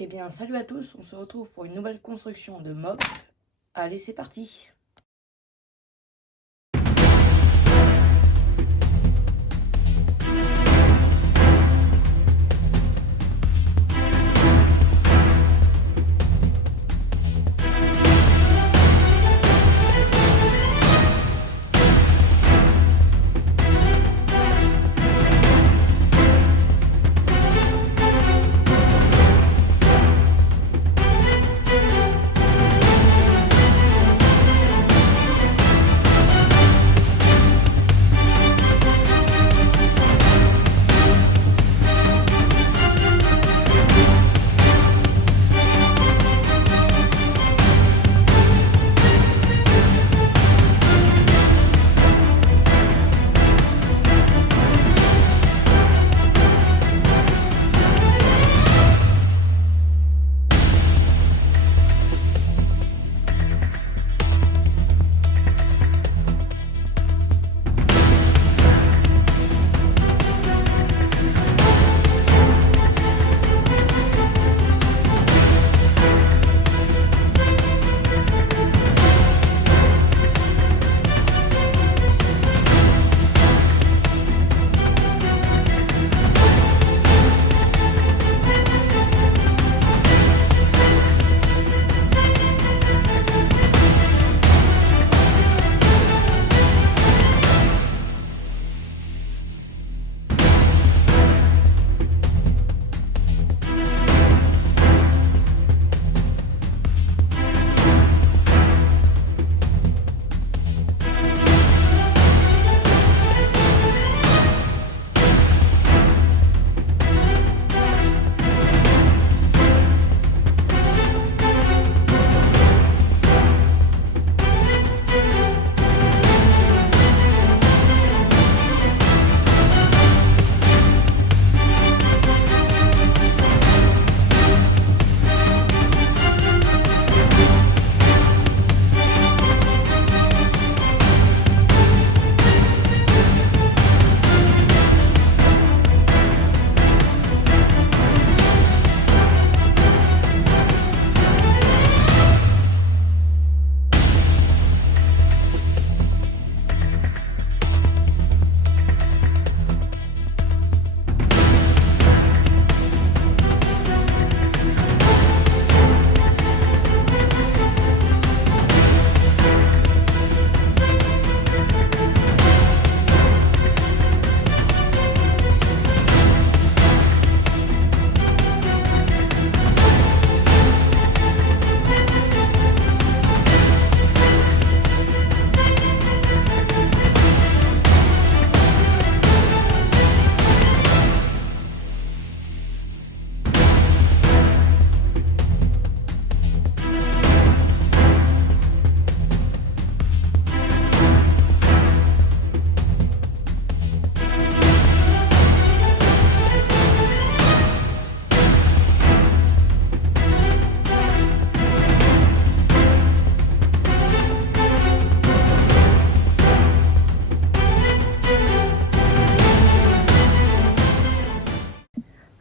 Eh bien, salut à tous, on se retrouve pour une nouvelle construction de mob. Allez, c'est parti!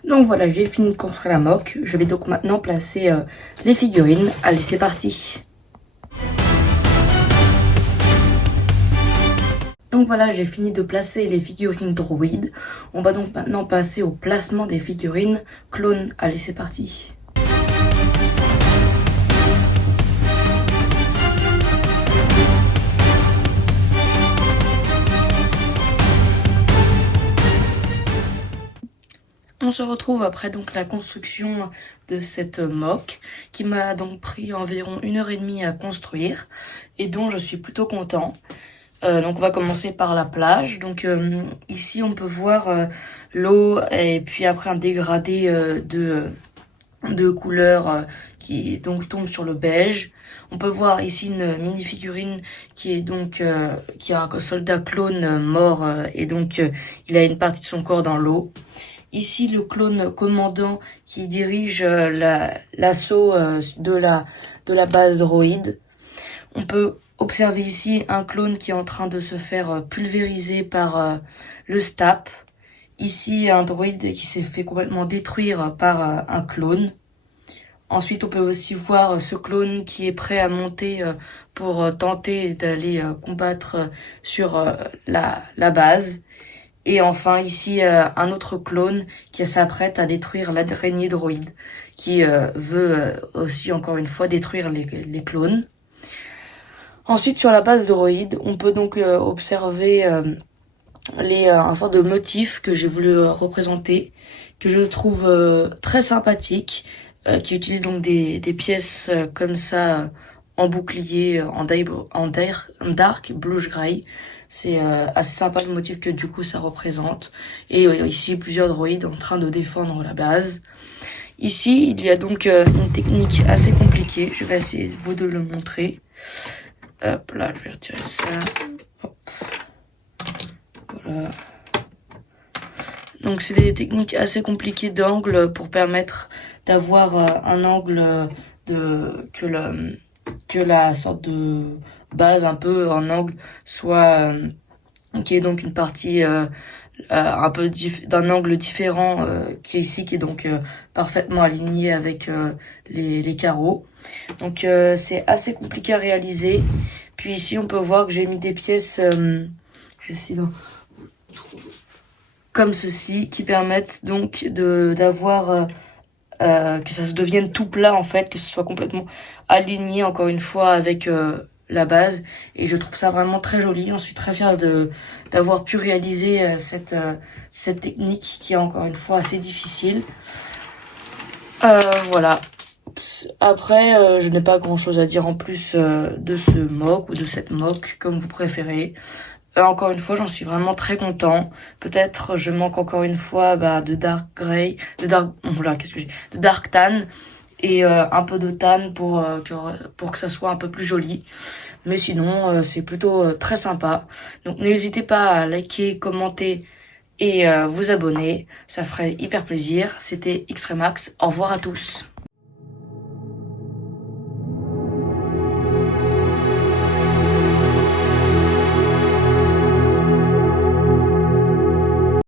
Donc voilà, j'ai fini de construire la mock. Je vais donc maintenant placer les figurines. Allez, c'est parti! Donc voilà, j'ai fini de placer les figurines droïdes. On va donc maintenant passer au placement des figurines clones. Allez, c'est parti! On se retrouve après donc la construction de cette mock qui m'a donc pris environ 1h30 à construire et dont je suis plutôt content. Donc on va commencer par la plage. Donc ici on peut voir l'eau et puis après un dégradé de couleur qui donc tombe sur le beige. On peut voir ici une mini figurine qui est donc qui a un soldat clone mort et donc il a une partie de son corps dans l'eau. Ici, le clone commandant qui dirige l'assaut de la base droïde. On peut observer ici un clone qui est en train de se faire pulvériser par le STAP. Ici, un droïde qui s'est fait complètement détruire par un clone. Ensuite, on peut aussi voir ce clone qui est prêt à monter pour tenter d'aller combattre sur la base. Et enfin, ici, un autre clone qui s'apprête à détruire l'araignée droïde, qui veut aussi, encore une fois, détruire les clones. Ensuite, sur la base droïde, on peut donc observer un sort de motif que j'ai voulu représenter, que je trouve très sympathique, qui utilise donc des pièces comme ça en bouclier, en dark bluish gray. C'est assez sympa le motif que du coup ça représente. Et ici plusieurs droïdes en train de défendre la base. Ici il y a donc une technique assez compliquée. Je vais essayer vous de le montrer. Hop là, je vais retirer ça. Hop. Voilà. Donc c'est des techniques assez compliquées d'angle pour permettre d'avoir un angle que la sorte de base un peu en angle soit qui est donc une partie un peu d'un angle différent qui est ici, qui est donc parfaitement aligné avec les carreaux. Donc c'est assez compliqué à réaliser. Puis ici on peut voir que j'ai mis des pièces comme ceci, qui permettent donc d'avoir que ça se devienne tout plat en fait, que ce soit complètement aligné encore une fois avec la base. Et je trouve ça vraiment très joli. J'en suis très fière d'avoir pu réaliser cette technique qui est encore une fois assez difficile. Voilà. Après, je n'ai pas grand chose à dire en plus de ce mock ou de cette mock, comme vous préférez. Encore une fois, j'en suis vraiment très content. Peut-être je manque encore une fois de dark gray, de dark tan et un peu de tan pour que ça soit un peu plus joli. Mais sinon, c'est plutôt très sympa. Donc n'hésitez pas à liker, commenter et vous abonner. Ça ferait hyper plaisir. C'était Xremax. Au revoir à tous.